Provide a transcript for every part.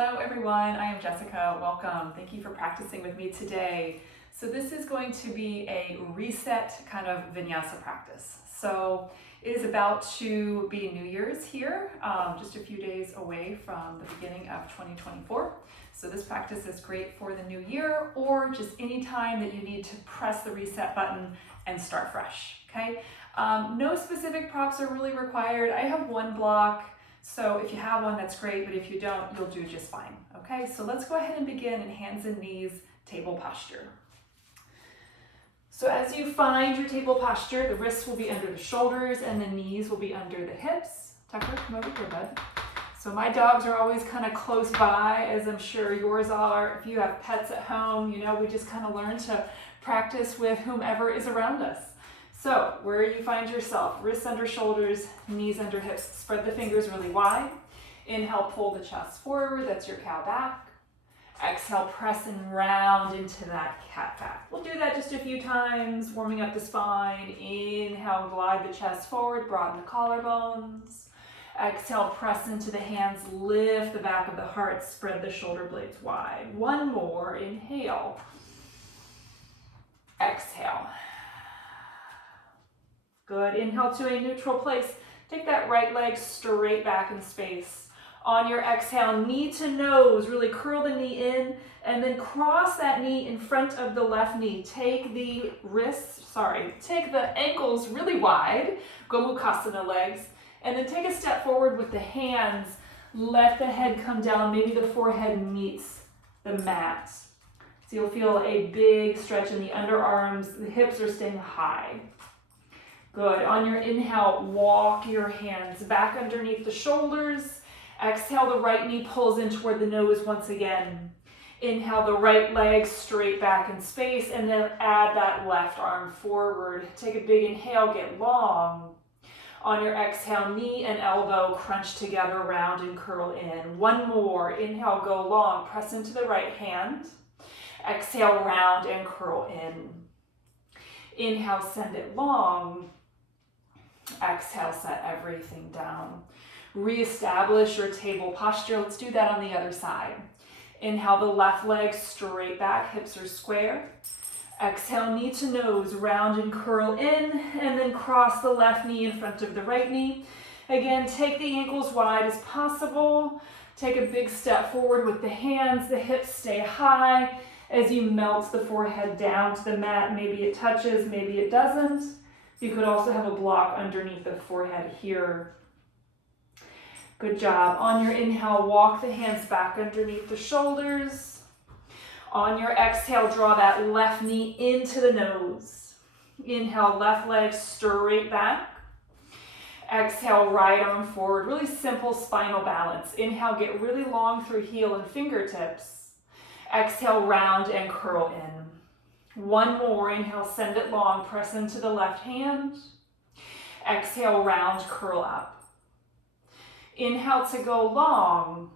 Hello everyone, I am Jessica. Welcome. Thank you for practicing with me today. So this is going to be a reset kind of vinyasa practice. So it is about to be New Year's here, just a few days away from the beginning of 2024. So this practice is great for the new year or just any time that you need to press the reset button and start fresh, okay? No specific props are really required. I have one block. So if you have one, that's great, but if you don't, you'll do just fine. Okay, so let's go ahead and begin in hands and knees, table posture. So as you find your table posture, the wrists will be under the shoulders and the knees will be under the hips. Tucker, come over here, bud. So my dogs are always kind of close by, as I'm sure yours are. If you have pets at home, you know, we just kind of learn to practice with whomever is around us. So where you find yourself, wrists under shoulders, knees under hips, spread the fingers really wide. Inhale, pull the chest forward, that's your cow back. Exhale, press and round into that cat back. We'll do that just a few times, warming up the spine. Inhale, glide the chest forward, broaden the collarbones. Exhale, press into the hands, lift the back of the heart, spread the shoulder blades wide. One more, inhale. Exhale. Good, inhale to a neutral place. Take that right leg straight back in space. On your exhale, knee to nose, really curl the knee in and then cross that knee in front of the left knee. Take the take the ankles really wide, Gomukhasana legs, and then take a step forward with the hands. Let the head come down, maybe the forehead meets the mat. So you'll feel a big stretch in the underarms, the hips are staying high. Good. On your inhale, walk your hands back underneath the shoulders. Exhale, the right knee pulls in toward the nose once again. Inhale, the right leg straight back in space, and then add that left arm forward. Take a big inhale, get long. On your exhale, knee and elbow crunch together, round and curl in. One more. Inhale, go long. Press into the right hand. Exhale, round and curl in. Inhale, send it long. Exhale, set everything down. Reestablish your table posture. Let's do that on the other side. Inhale, the left leg straight back, hips are square. Exhale, knee to nose, round and curl in, and then cross the left knee in front of the right knee. Again, take the ankles wide as possible. Take a big step forward with the hands. The hips stay high as you melt the forehead down to the mat. Maybe it touches, maybe it doesn't. You could also have a block underneath the forehead here. Good job. On your inhale, walk the hands back underneath the shoulders. On your exhale, draw that left knee into the nose. Inhale, left leg straight back. Exhale, right arm forward. Really simple spinal balance. Inhale, get really long through heel and fingertips. Exhale, round and curl in. One more, inhale, send it long, press into the left hand. Exhale, round, curl up. Inhale to go long.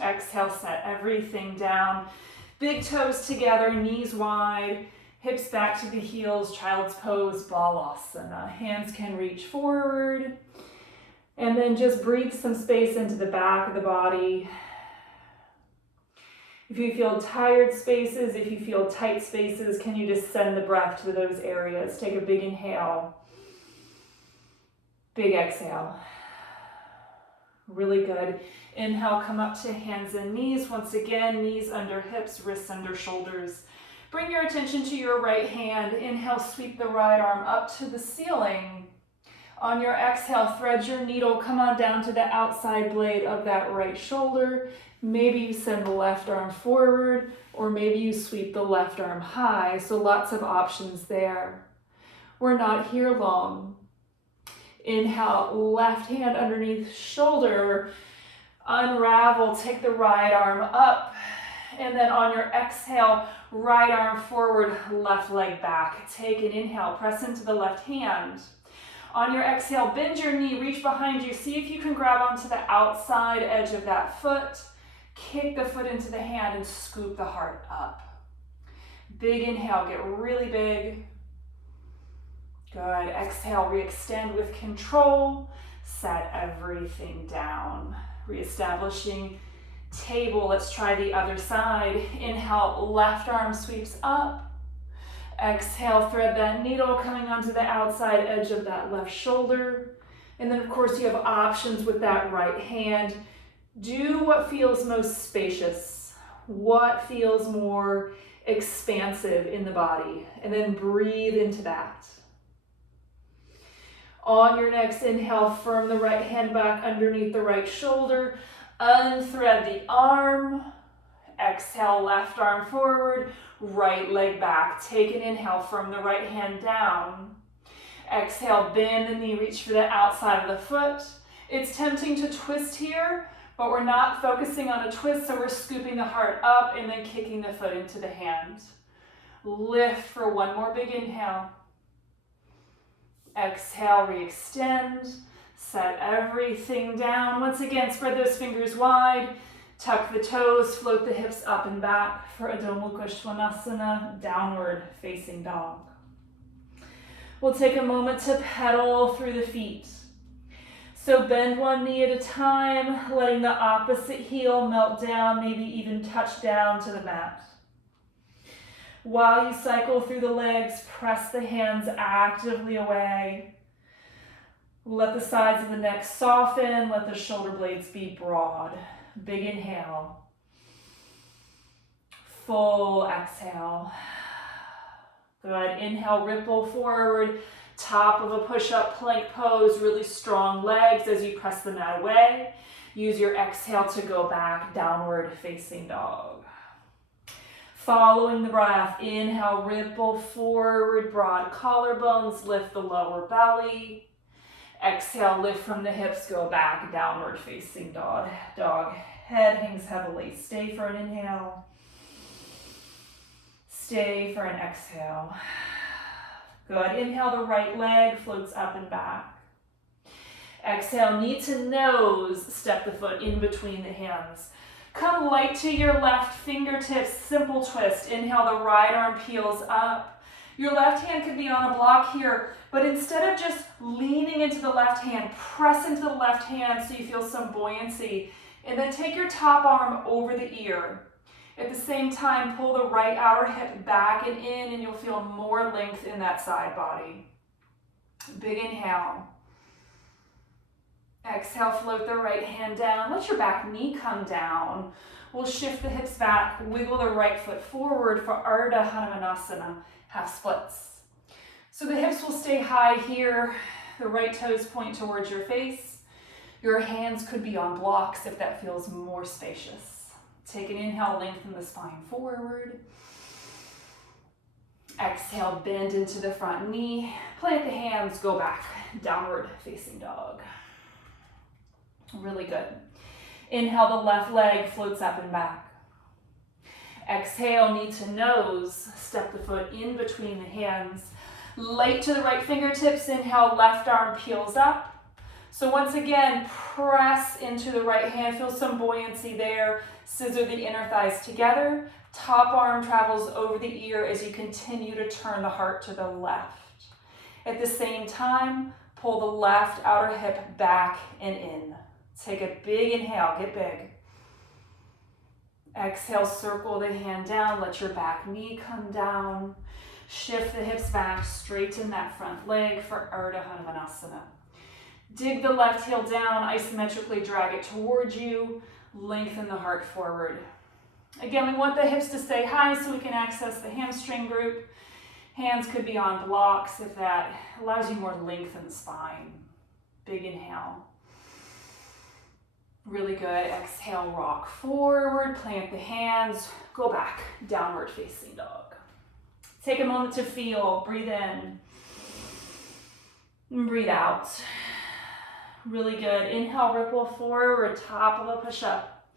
Exhale, set everything down. Big toes together, knees wide, hips back to the heels, child's pose, balasana. Hands can reach forward. And then just breathe some space into the back of the body. If you feel tired spaces, if you feel tight spaces, can you just send the breath to those areas? Take a big inhale, big exhale. Really good. Inhale, come up to hands and knees. Once again, knees under hips, wrists under shoulders. Bring your attention to your right hand. Inhale, sweep the right arm up to the ceiling. On your exhale, thread your needle, come on down to the outside blade of that right shoulder. Maybe you send the left arm forward, or maybe you sweep the left arm high. So lots of options there. We're not here long. Inhale, left hand underneath shoulder. Unravel, take the right arm up. And then on your exhale, right arm forward, left leg back. Take an inhale, press into the left hand. On your exhale, bend your knee, reach behind you. See if you can grab onto the outside edge of that foot. Kick the foot into the hand and scoop the heart up. Big inhale, get really big. Good. Exhale, re-extend with control. Set everything down. Reestablishing Table, let's try the other side. Inhale, left arm sweeps up. Exhale, thread that needle coming onto the outside edge of that left shoulder. And then of course you have options with that right hand. Do what feels most spacious, what feels more expansive in the body, and then breathe into that. On your next inhale, firm the right hand back underneath the right shoulder, unthread the arm. Exhale, left arm forward, right leg back. Take an inhale, firm the right hand down. Exhale, bend the knee, reach for the outside of the foot. It's tempting to twist here, but we're not focusing on a twist, so we're scooping the heart up and then kicking the foot into the hand. Lift for one more big inhale. Exhale, re-extend. Set everything down. Once again, spread those fingers wide. Tuck the toes, float the hips up and back for Adho Mukha Svanasana, downward facing dog. We'll take a moment to pedal through the feet. So bend one knee at a time, letting the opposite heel melt down, maybe even touch down to the mat. While you cycle through the legs, press the hands actively away. Let the sides of the neck soften, let the shoulder blades be broad. Big inhale. Full exhale. Good. Inhale, ripple forward. Top of a push-up plank pose. Really strong legs as you press the mat away. Use your exhale to go back, downward facing dog. Following the breath, inhale, ripple forward, broad collarbones, lift the lower belly. Exhale, lift from the hips, go back, downward facing dog. Head hangs heavily. Stay for an inhale. Stay for an exhale. Good. Inhale, the right leg floats up and back. Exhale, knee to nose, step the foot in between the hands. Come light to your left fingertips, simple twist. Inhale, the right arm peels up. Your left hand could be on a block here, but instead of just leaning into the left hand, press into the left hand so you feel some buoyancy. And then take your top arm over the ear. At the same time, pull the right outer hip back and in, and you'll feel more length in that side body. Big inhale. Exhale, float the right hand down. Let your back knee come down. We'll shift the hips back, wiggle the right foot forward for Ardha Hanumanasana, half splits. So the hips will stay high here. The right toes point towards your face. Your hands could be on blocks if that feels more spacious. Take an inhale, lengthen the spine forward. Exhale, bend into the front knee. Plant the hands, go back, downward facing dog. Really good. Inhale, the left leg floats up and back. Exhale, knee to nose. Step the foot in between the hands. Light to the right fingertips. Inhale, left arm peels up. So once again, press into the right hand. Feel some buoyancy there. Scissor the inner thighs together. Top arm travels over the ear as you continue to turn the heart to the left. At the same time, pull the left outer hip back and in. Take a big inhale, get big. Exhale, circle the hand down, let your back knee come down. Shift the hips back, straighten that front leg for Ardha Hanumanasana. Dig the left heel down, isometrically drag it towards you, lengthen the heart forward. Again, we want the hips to stay high so we can access the hamstring group. Hands could be on blocks if that allows you more length in the spine. Big inhale. Really good. Exhale, rock forward, plant the hands, go back, downward facing dog. Take a moment to feel, breathe in, and breathe out. Really good. Inhale, ripple forward, top of a push-up.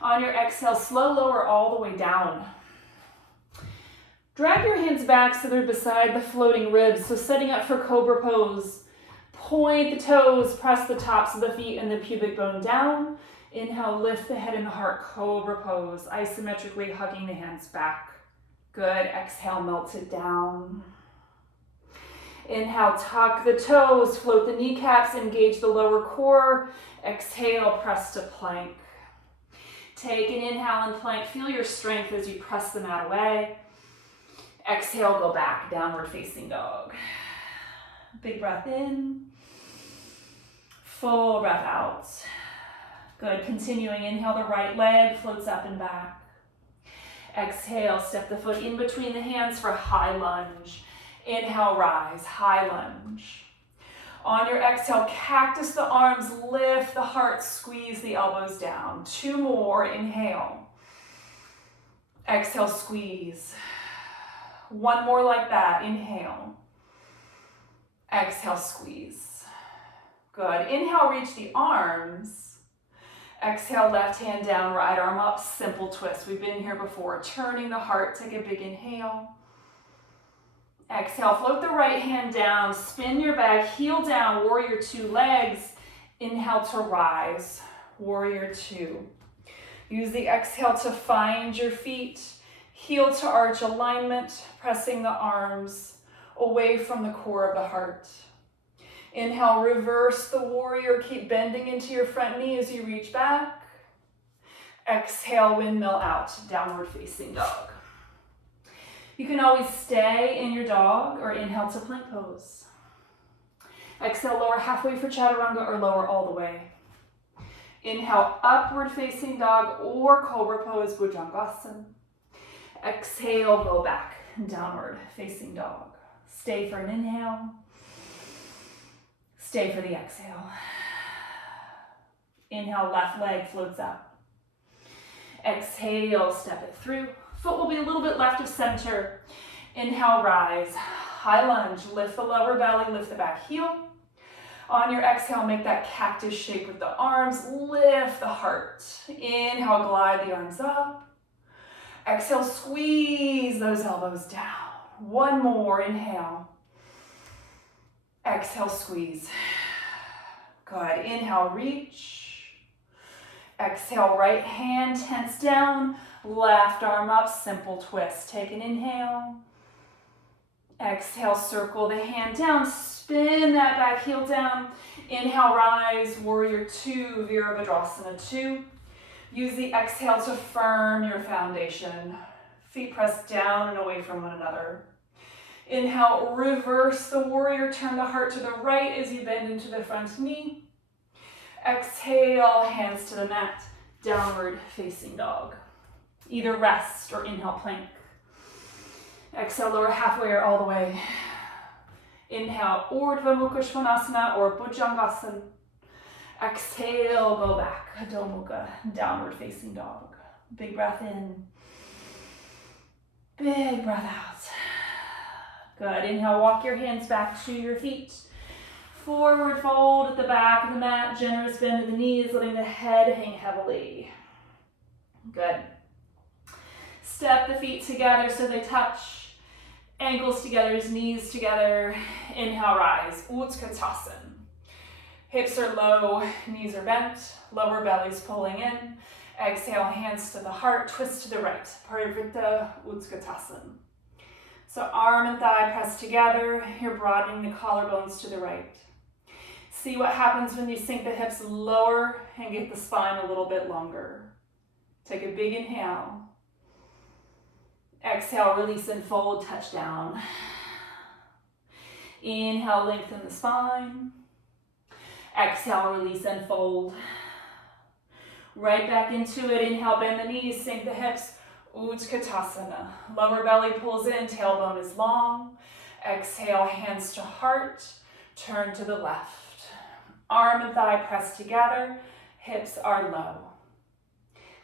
On your exhale, slow lower all the way down. Drag your hands back so they're beside the floating ribs. So setting up for cobra pose. Point the toes, press the tops of the feet and the pubic bone down. Inhale, lift the head and the heart, cobra pose. Isometrically hugging the hands back. Good. Exhale, melt it down. Inhale, tuck the toes, float the kneecaps, engage the lower core. Exhale, press to plank. Take an inhale and plank. Feel your strength as you press the mat away. Exhale, go back, downward facing dog. Big breath in. Full breath out. Good, continuing. Inhale, the right leg floats up and back. Exhale, step the foot in between the hands for high lunge. Inhale, rise, high lunge. On your exhale, cactus the arms, lift the heart, squeeze the elbows down. 2 more, inhale. Exhale, squeeze. 1 more like that, inhale. Exhale, squeeze. Good, inhale, reach the arms. Exhale, left hand down, right arm up, simple twist. We've been here before. Turning the heart, take a big inhale. Exhale, float the right hand down, spin your back, heel down, warrior 2 legs. Inhale to rise, warrior 2. Use the exhale to find your feet, heel to arch alignment, pressing the arms away from the core of the heart. Inhale, reverse the warrior. Keep bending into your front knee as you reach back. Exhale, windmill out, downward facing dog. You can always stay in your dog or inhale to plank pose. Exhale, lower halfway for chaturanga or lower all the way. Inhale, upward facing dog or cobra pose, bhujangasana. Exhale, go back, downward facing dog. Stay for an inhale. Stay for the exhale. Inhale, left leg floats up. Exhale, step it through. Foot will be a little bit left of center. Inhale, rise. High lunge, lift the lower belly, lift the back heel. On your exhale, make that cactus shape with the arms. Lift the heart. Inhale, glide the arms up. Exhale, squeeze those elbows down. 1 more, inhale. Exhale, squeeze. Good. Inhale, reach. Exhale, right hand tense down. Left arm up, simple twist. Take an inhale. Exhale, circle the hand down. Spin that back heel down. Inhale, rise, warrior 2, Virabhadrasana 2. Use the exhale to firm your foundation. Feet pressed down and away from one another. Inhale, reverse the warrior, turn the heart to the right as you bend into the front knee. Exhale, hands to the mat, downward facing dog. Either rest or inhale, plank. Exhale, lower halfway or all the way. Inhale, Urdhva Mukha Svanasana or Bhujangasana. Exhale, go back, Adho Mukha, downward facing dog. Big breath in. Big breath out. Good. Inhale, walk your hands back to your feet. Forward fold at the back of the mat. Generous bend of the knees, letting the head hang heavily. Good. Step the feet together so they touch. Ankles together, knees together. Inhale, rise. Utkatasana. Hips are low, knees are bent. Lower belly's pulling in. Exhale, hands to the heart. Twist to the right. Parivrtta Utkatasana. So arm and thigh press together. You're broadening the collarbones to the right. See what happens when you sink the hips lower and get the spine a little bit longer. Take a big inhale. Exhale, release and fold, touch down. Inhale, lengthen the spine. Exhale, release and fold. Right back into it. Inhale, bend the knees, sink the hips. Utkatasana. Lower belly pulls in, tailbone is long. Exhale, hands to heart. Turn to the left. Arm and thigh press together. Hips are low.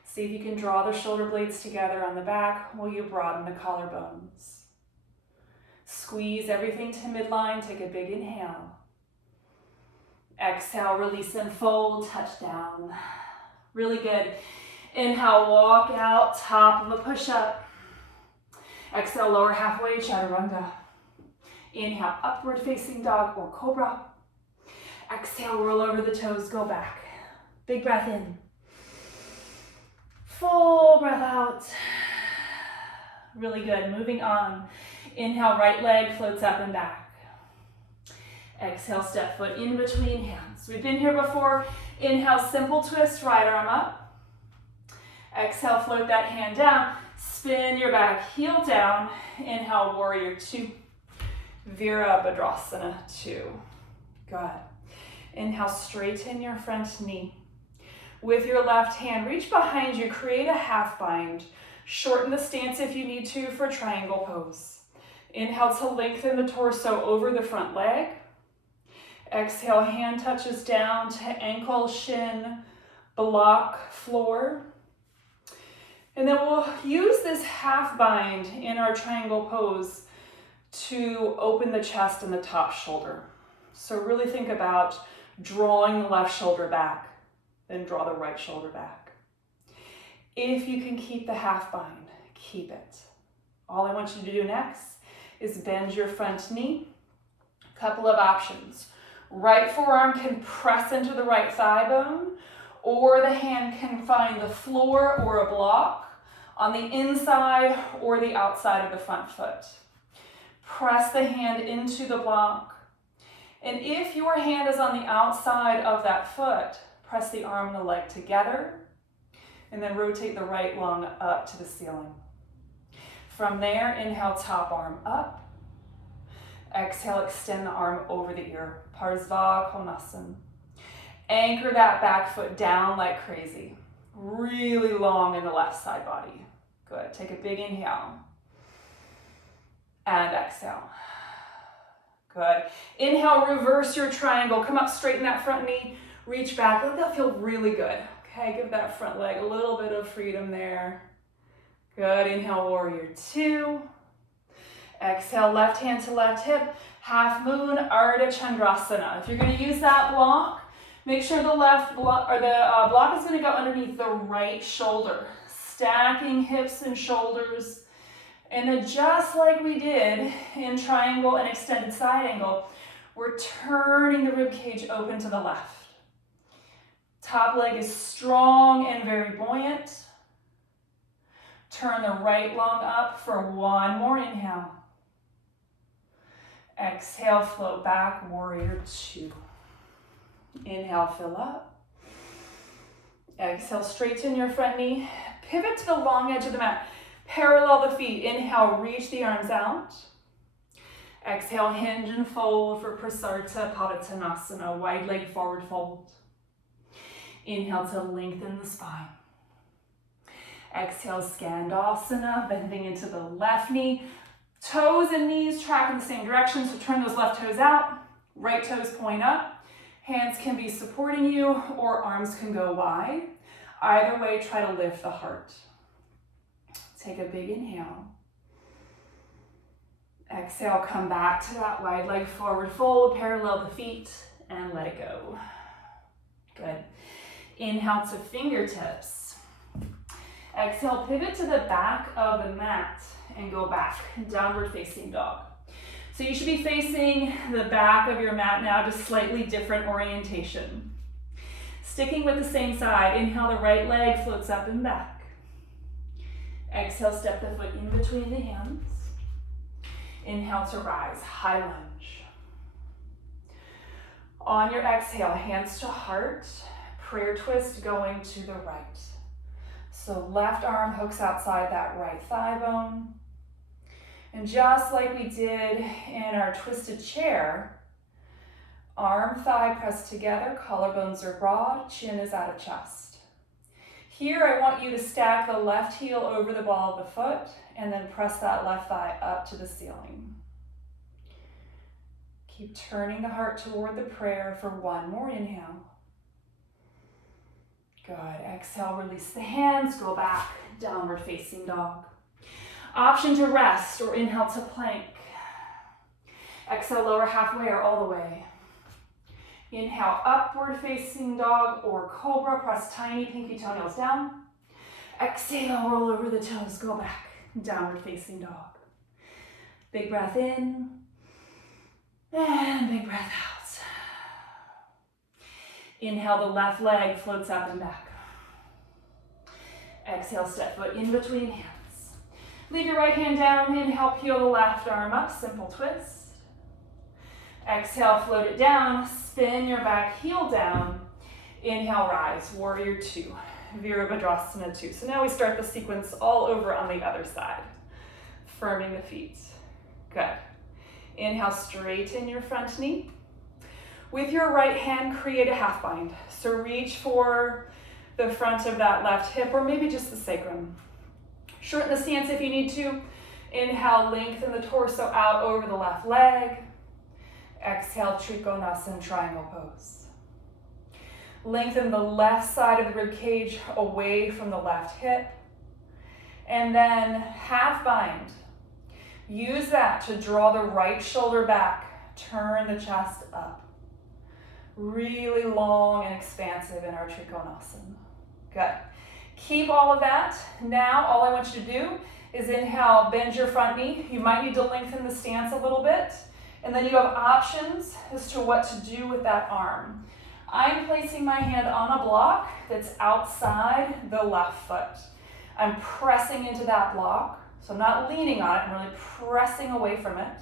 See if you can draw the shoulder blades together on the back while you broaden the collarbones. Squeeze everything to midline. Take a big inhale. Exhale, release and fold, touch down. Really good. Inhale, walk out, top of a push-up. Exhale, lower halfway, chaturanga. Inhale, upward facing dog or cobra. Exhale, roll over the toes, go back. Big breath in. Full breath out. Really good. Moving on. Inhale, right leg floats up and back. Exhale, step foot in between hands. We've been here before. Inhale, simple twist, right arm up. Exhale, float that hand down. Spin your back heel down. Inhale, warrior two. Virabhadrasana two. Good. Inhale, straighten your front knee. With your left hand, reach behind you, create a half bind. Shorten the stance if you need to for triangle pose. Inhale to lengthen the torso over the front leg. Exhale, hand touches down to ankle, shin, block, floor. And then we'll use this half bind in our triangle pose to open the chest and the top shoulder. So really think about drawing the left shoulder back, then draw the right shoulder back. If you can keep the half bind, keep it. All I want you to do next is bend your front knee. Couple of options. Right forearm can press into the right thigh bone, or the hand can find the floor or a block on the inside or the outside of the front foot. Press the hand into the block. And if your hand is on the outside of that foot, press the arm and the leg together, and then rotate the right lung up to the ceiling. From there, inhale, top arm up. Exhale, extend the arm over the ear. Parsva Konasana. Anchor that back foot down like crazy. Really long in the left side body. Good. Take a big inhale. And exhale. Good. Inhale, reverse your triangle. Come up, straighten that front knee. Reach back. Let that feel really good. Okay, give that front leg a little bit of freedom there. Good. Inhale, warrior two. Exhale, left hand to left hip. Half moon, Ardha Chandrasana. If you're going to use that block, make sure the left block or the block is going to go underneath the right shoulder. Stacking hips and shoulders. And then just like we did in triangle and extended side angle, we're turning the rib cage open to the left. Top leg is strong and very buoyant. Turn the right lung up for one more inhale. Exhale, float back, warrior two. Inhale, fill up. Exhale, straighten your front knee. Pivot to the long edge of the mat. Parallel the feet. Inhale, reach the arms out. Exhale, hinge and fold for Prasarita Padottanasana, wide leg forward fold. Inhale to lengthen the spine. Exhale, Skandasana, bending into the left knee. Toes and knees track in the same direction, so turn those left toes out. Right toes point up. Hands can be supporting you or arms can go wide. Either way, try to lift the heart. Take a big inhale. Exhale, come back to that wide leg forward fold, parallel the feet, and let it go. Good. Inhale to fingertips. Exhale, pivot to the back of the mat and go back, downward facing dog. So you should be facing the back of your mat now, just slightly different orientation. Sticking with the same side, inhale, the right leg floats up and back. Exhale, step the foot in between the hands. Inhale to rise, high lunge. On your exhale, hands to heart, prayer twist going to the right. So left arm hooks outside that right thigh bone. And just like we did in our twisted chair, arm, thigh pressed together, collarbones are broad, chin is out of chest. Here I want you to stack the left heel over the ball of the foot and then press that left thigh up to the ceiling. Keep turning the heart toward the prayer for one more inhale. Good. Exhale, release the hands, go back, downward facing dog. Option to rest or inhale to plank. Exhale, lower halfway or all the way. Inhale, upward facing dog or cobra, press tiny pinky toenails down. Exhale, roll over the toes, go back, downward facing dog. Big breath in, and big breath out. Inhale, the left leg floats up and back. Exhale, step foot in between hands. Leave your right hand down, inhale, peel the left arm up, simple twist. Exhale, float it down, spin your back heel down. Inhale, rise, warrior two, Virabhadrasana two. So now we start the sequence all over on the other side. Firming the feet. Good. Inhale, straighten your front knee. With your right hand, create a half bind. So reach for the front of that left hip, or maybe just the sacrum. Shorten the stance if you need to. Inhale, lengthen the torso out over the left leg. Exhale, Trikonasana, triangle pose. Lengthen the left side of the rib cage away from the left hip. And then half bind. Use that to draw the right shoulder back. Turn the chest up. Really long and expansive in our Trikonasana. Good. Keep all of that. Now, all I want you to do is inhale, bend your front knee. You might need to lengthen the stance a little bit. And then you have options as to what to do with that arm. I'm placing my hand on a block that's outside the left foot. I'm pressing into that block. So I'm not leaning on it, I'm really pressing away from it.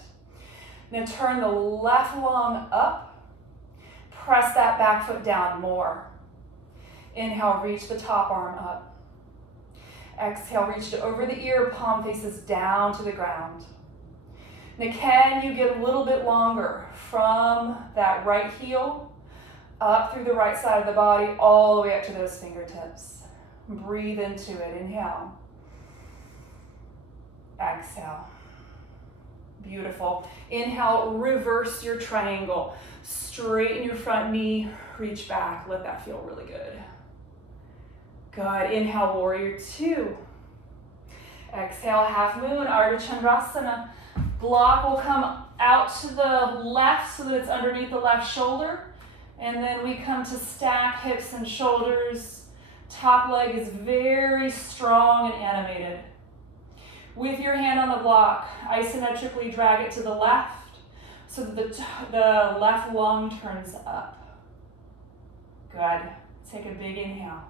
Now turn the left lung up. Press that back foot down more. Inhale, reach the top arm up. Exhale, reach it over the ear, palm faces down to the ground. Now can you get a little bit longer from that right heel up through the right side of the body, all the way up to those fingertips. Breathe into it, inhale. Exhale. Beautiful. Inhale, reverse your triangle. Straighten your front knee, reach back. Let that feel really good. Good. Inhale, warrior two. Exhale, half moon, Ardha Chandrasana. Block will come out to the left so that it's underneath the left shoulder. And then we come to stack hips and shoulders. Top leg is very strong and animated. With your hand on the block, isometrically drag it to the left so that the left lung turns up. Good. Take a big inhale.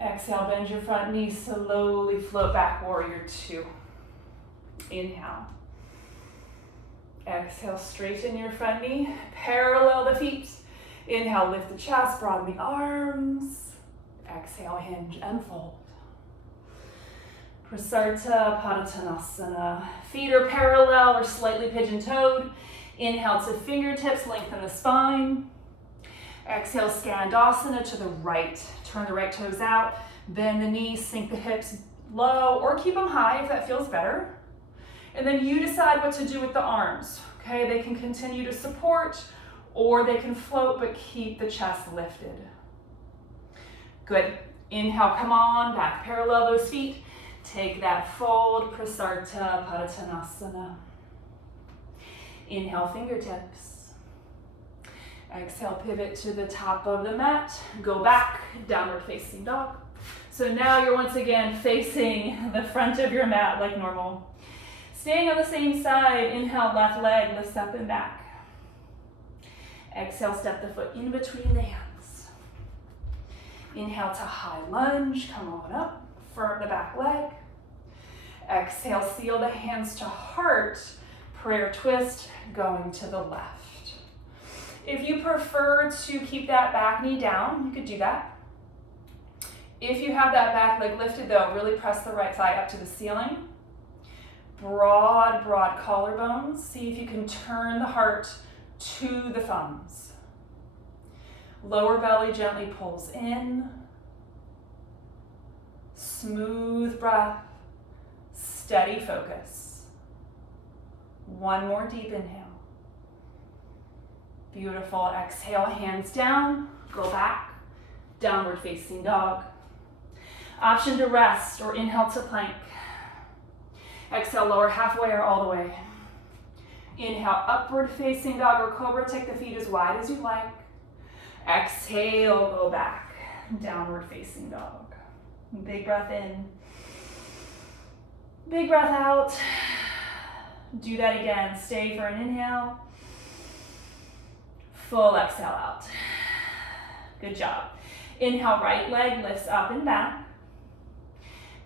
Exhale, bend your front knee, slowly float back, warrior two. Inhale. Exhale, straighten your front knee, parallel the feet. Inhale, lift the chest, broaden the arms. Exhale, hinge and fold. Prasarita Padottanasana. Feet are parallel or slightly pigeon-toed. Inhale to fingertips, lengthen the spine. Exhale, Skandasana to the right. Turn the right toes out, bend the knees, sink the hips low, or keep them high if that feels better. And then you decide what to do with the arms. Okay, they can continue to support or they can float, but keep the chest lifted. Good. Inhale, come on, back parallel those feet. Take that fold, Prasarita Padottanasana. Inhale, fingertips. Exhale, pivot to the top of the mat. Go back, downward facing dog. So now you're once again facing the front of your mat like normal. Staying on the same side, inhale, left leg lifts up and back. Exhale, step the foot in between the hands. Inhale to high lunge, come on up, firm the back leg. Exhale, seal the hands to heart, prayer twist, going to the left. If you prefer to keep that back knee down, you could do that. If you have that back leg lifted though, really press the right thigh up to the ceiling. Broad collarbones. See if you can turn the heart to the thumbs. Lower belly gently pulls in. Smooth breath. Steady focus. One more deep inhale. Beautiful. Exhale, hands down. Go back. Downward facing dog. Option to rest or inhale to plank. Exhale, lower halfway or all the way. Inhale, upward facing dog or cobra. Take the feet as wide as you like. Exhale, go back. Downward facing dog. Big breath in. Big breath out. Do that again. Stay for an inhale. Full exhale out. Good job. Inhale, right leg lifts up and back.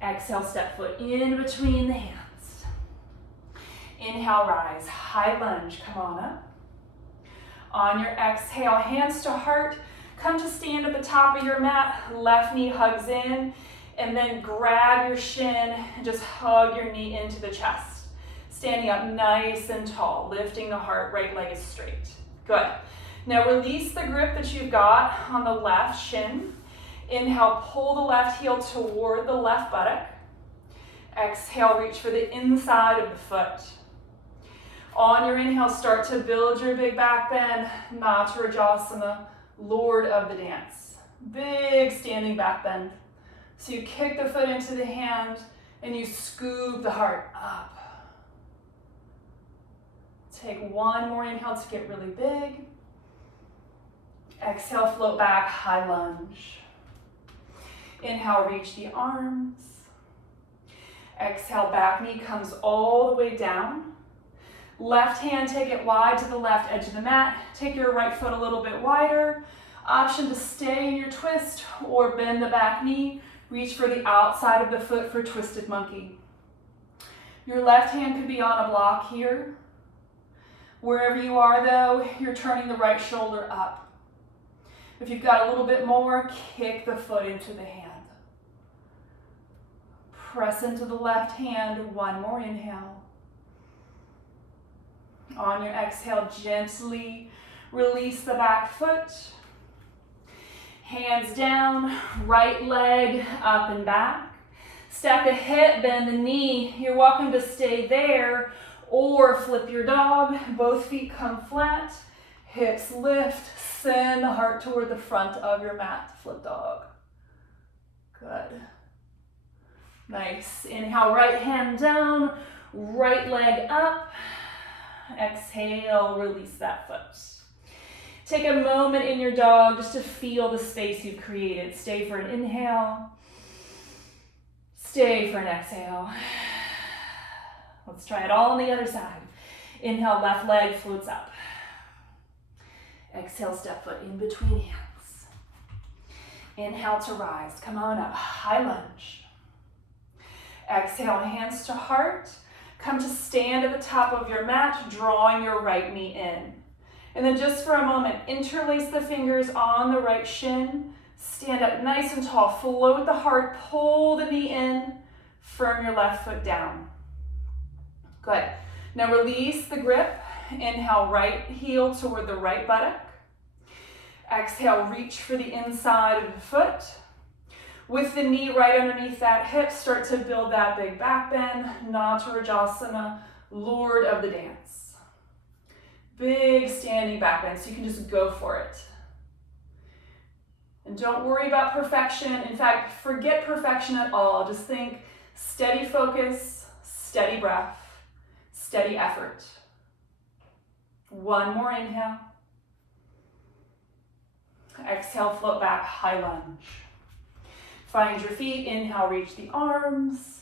Exhale, step foot in between the hands. Inhale, rise, high lunge, come on up. On your exhale, hands to heart, Come to stand at the top of your mat, left knee hugs in, and then grab your shin and just hug your knee into the chest. Standing up nice and tall, lifting the heart, right leg is straight. Good. Now release the grip that you've got on the left shin. Inhale, pull the left heel toward the left buttock. Exhale, reach for the inside of the foot. On your inhale, start to build your big back bend, Natarajasana, Lord of the dance. Big standing back bend. So you kick the foot into the hand and you scoop the heart up. Take one more inhale to get really big. Exhale, float back, high lunge. Inhale, reach the arms. Exhale, back knee comes all the way down. Left hand, take it wide to the left edge of the mat. Take your right foot a little bit wider. Option to stay in your twist or bend the back knee. Reach for the outside of the foot for twisted monkey. Your left hand could be on a block here. Wherever you are though, you're turning the right shoulder up. If you've got a little bit more, kick the foot into the hand. Press into the left hand, one more inhale. On your exhale, gently release the back foot. Hands down, right leg up and back. Stack the hip, bend the knee. You're welcome to stay there or flip your dog. Both feet come flat, hips lift, send the heart toward the front of your mat. Flip dog. Good. Nice. Inhale, right hand down, right leg up. Exhale, release that foot. Take a moment in your dog just to feel the space you've created. Stay for an inhale. Stay for an exhale. Let's try it all on the other side. Inhale, left leg floats up. Exhale, step foot in between hands. Inhale to rise. Come on up, high lunge. Exhale, hands to heart. Come to stand at the top of your mat, drawing your right knee in. And then just for a moment, interlace the fingers on the right shin. Stand up nice and tall. Float the heart, pull the knee in. Firm your left foot down. Good. Now release the grip. Inhale, right heel toward the right buttock. Exhale, reach for the inside of the foot. With the knee right underneath that hip, start to build that big back bend. Natarajasana, Lord of the dance. Big standing back bend, so you can just go for it. And don't worry about perfection. In fact, forget perfection at all. Just think steady focus, steady breath, steady effort. One more inhale. Exhale, float back, high lunge. Find your feet. Inhale, reach the arms.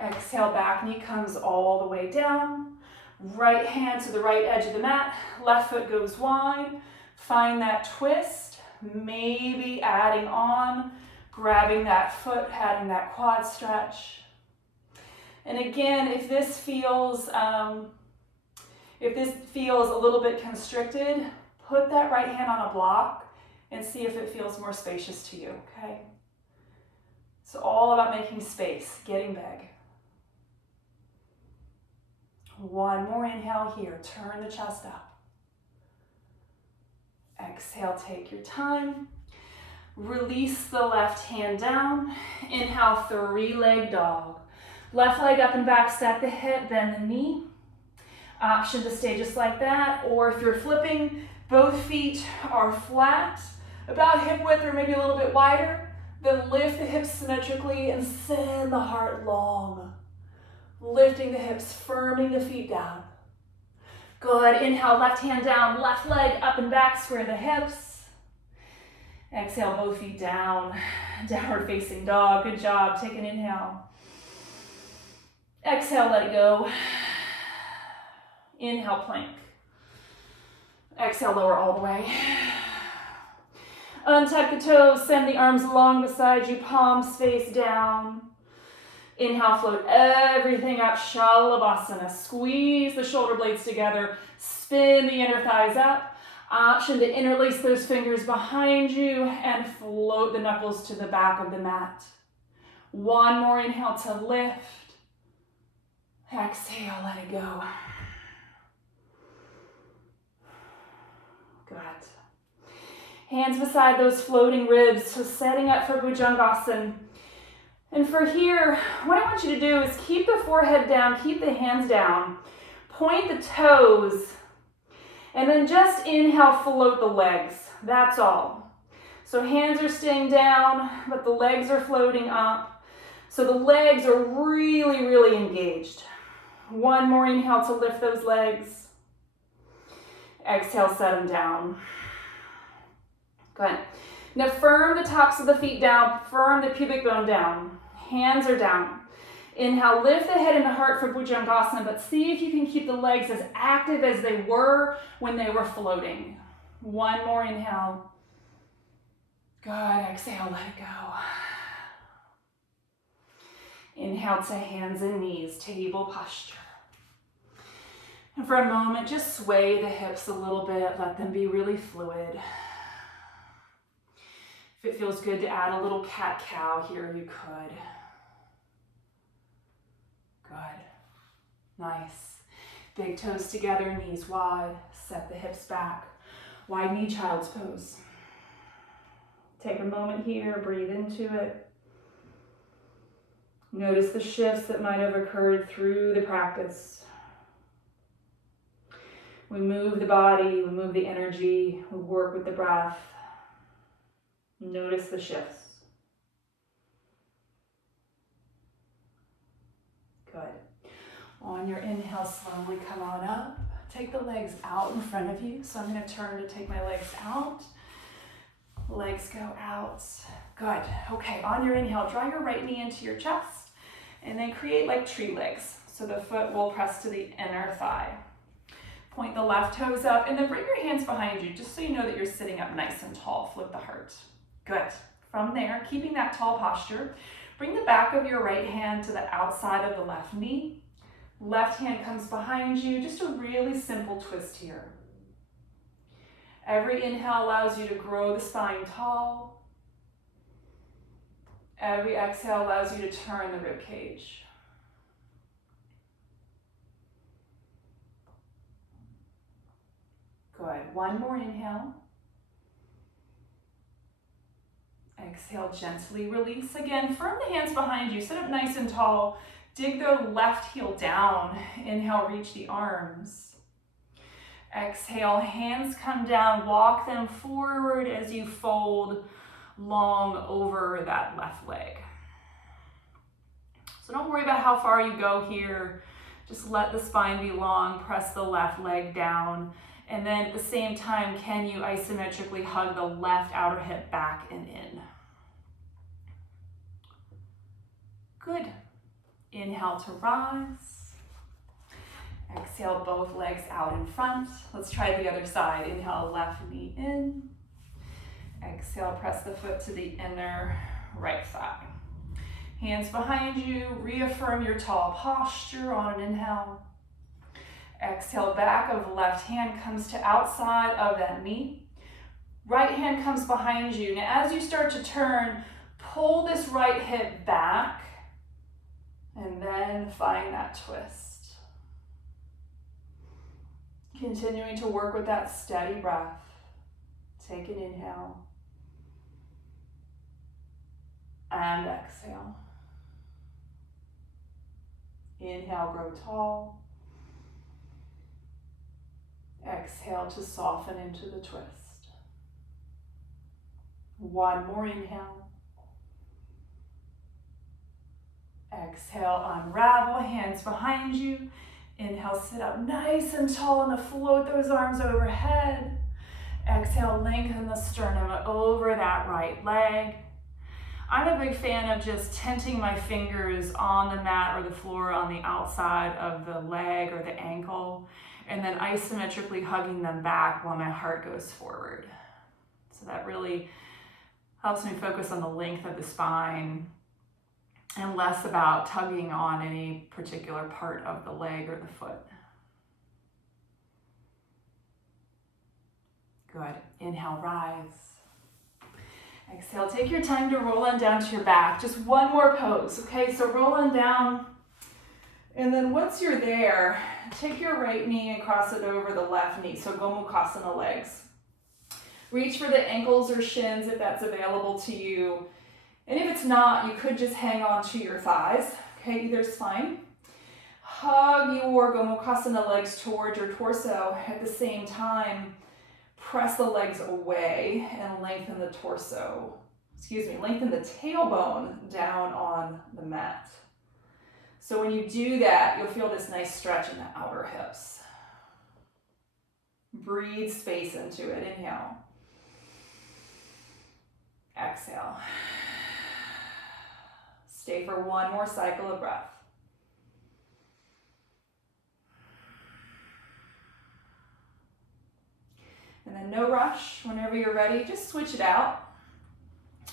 Exhale, back knee comes all the way down. Right hand to the right edge of the mat. Left foot goes wide. Find that twist. Maybe adding on, grabbing that foot, adding that quad stretch. And again, if this feels a little bit constricted, put that right hand on a block and see if it feels more spacious to you, okay? It's all about making space, getting big. One more inhale here, turn the chest up. Exhale, take your time. Release the left hand down. Inhale, three-leg dog. Left leg up and back, stack the hip, bend the knee. Option to stay just like that, or if you're flipping, both feet are flat, about hip width or maybe a little bit wider, then lift the hips symmetrically and send the heart long. Lifting the hips, firming the feet down. Good, inhale, left hand down, left leg up and back, square the hips. Exhale, both feet down, downward facing dog, good job, take an inhale. Exhale, let it go. Inhale, plank. Exhale, lower all the way. Untuck the toes, send the arms along beside you, palms face down. Inhale, float everything up, Shalabhasana. Squeeze the shoulder blades together, spin the inner thighs up. Option to interlace those fingers behind you and float the knuckles to the back of the mat. One more inhale to lift. Exhale, let it go. Good. Hands beside those floating ribs, so setting up for Bhujangasana. And for here, what I want you to do is keep the forehead down, keep the hands down, point the toes, and then just inhale, float the legs. That's all. So hands are staying down, but the legs are floating up. So the legs are really, really engaged. One more inhale to lift those legs. Exhale, set them down. Good. Now firm the tops of the feet down, firm the pubic bone down. Hands are down. Inhale, lift the head and the heart for Bhujangasana, but see if you can keep the legs as active as they were when they were floating. One more inhale. Good, exhale, let it go. Inhale to hands and knees, table posture. And for a moment, just sway the hips a little bit, let them be really fluid. If it feels good to add a little cat-cow here, you could. Good. Nice. Big toes together, knees wide. Set the hips back. Wide knee, child's pose. Take a moment here, breathe into it. Notice the shifts that might have occurred through the practice. We move the body, we move the energy, we work with the breath. Notice the shifts. Good. On your inhale, slowly come on up. Take the legs out in front of you. So I'm going to turn to take my legs out. Legs go out. Good. Okay, on your inhale, draw your right knee into your chest and then create like tree legs. So the foot will press to the inner thigh. Point the left toes up and then bring your hands behind you just so you know that you're sitting up nice and tall. Flip the heart. Good. From there, keeping that tall posture, bring the back of your right hand to the outside of the left knee. Left hand comes behind you. Just a really simple twist here. Every inhale allows you to grow the spine tall. Every exhale allows you to turn the rib cage. Good. One more inhale. Exhale, gently release. Again, firm the hands behind you. Sit up nice and tall. Dig the left heel down. Inhale, reach the arms. Exhale, hands come down. Walk them forward as you fold long over that left leg. So don't worry about how far you go here. Just let the spine be long. Press the left leg down. And then at the same time, can you isometrically hug the left outer hip back and in? Good. Inhale to rise. Exhale, both legs out in front. Let's try the other side. Inhale, left knee in. Exhale, press the foot to the inner right thigh. Hands behind you. Reaffirm your tall posture on an inhale. Exhale, back of left hand comes to outside of that knee. Right hand comes behind you. Now as you start to turn, pull this right hip back and then find that twist. Continuing to work with that steady breath. Take an inhale and exhale. Inhale, grow tall. Exhale to soften into the twist. One more inhale. Exhale, unravel, hands behind you. Inhale, sit up nice and tall and float those arms overhead. Exhale, lengthen the sternum over that right leg. I'm a big fan of just tenting my fingers on the mat or the floor on the outside of the leg or the ankle, and then isometrically hugging them back while my heart goes forward. So that really helps me focus on the length of the spine and less about tugging on any particular part of the leg or the foot. Good. Inhale, rise. Exhale, take your time to roll on down to your back. Just one more pose, okay? So roll on down. And then once you're there, take your right knee and cross it over the left knee. So Gomukhasana legs. Reach for the ankles or shins if that's available to you. And if it's not, you could just hang on to your thighs. Okay, either is fine. Hug your Gomukhasana legs towards your torso. At the same time, press the legs away and lengthen the torso. Lengthen the tailbone down on the mat. So when you do that, you'll feel this nice stretch in the outer hips. Breathe space into it. Inhale. Exhale. Stay for one more cycle of breath. And then no rush. Whenever you're ready, just switch it out.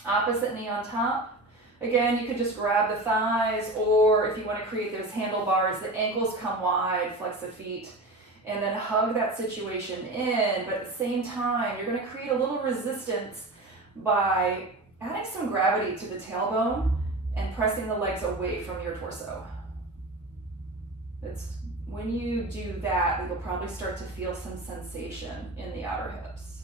Opposite knee on top. Again, you could just grab the thighs, or if you want to create those handlebars, the ankles come wide, flex the feet, and then hug that situation in. But at the same time, you're going to create a little resistance by adding some gravity to the tailbone and pressing the legs away from your torso. It's when you do that, you'll probably start to feel some sensation in the outer hips.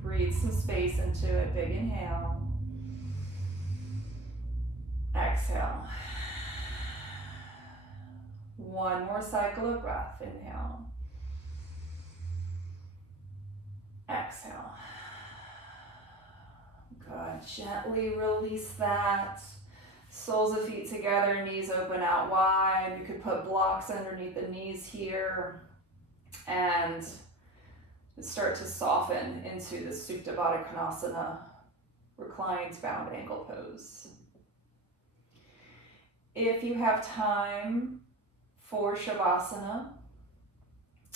Breathe some space into it. Big inhale. Exhale. One more cycle of breath. Inhale. Exhale. Good. Gently release that. Soles of feet together, knees open out wide. You could put blocks underneath the knees here and start to soften into the Supta Baddha Konasana, reclined bound ankle pose. If you have time for Shavasana,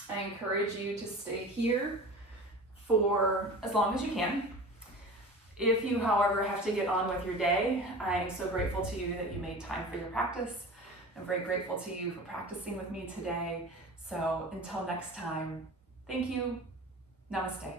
I encourage you to stay here for as long as you can. If you, however, have to get on with your day, I am so grateful to you that you made time for your practice. I'm very grateful to you for practicing with me today. So until next time, thank you. Namaste.